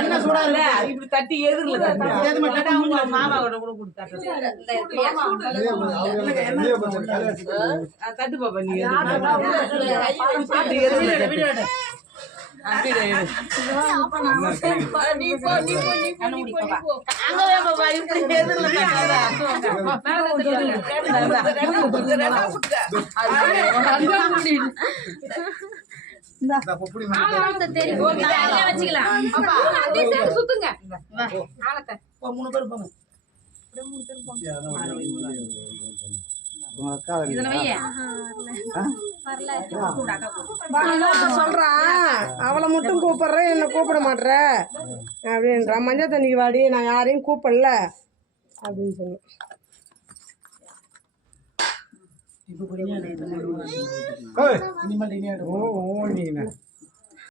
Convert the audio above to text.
என்ன சூடா இல்ல இப்படி தட்டி எதிரில மாமாவோட கூட கொடுத்தாட்டு தட்டு பாப்பா நீ சுத்துங்க 3 பேர் போங்க சொல்றான் அவளை மட்டும் கூப்பிடுறேன் என்ன கூப்பிட மாட்ற அப்படின்றான். மஞ்சள் தண்ணிக்கு வாடி நான் யாரையும் கூப்பிடல அப்படின்னு சொன்னேன்.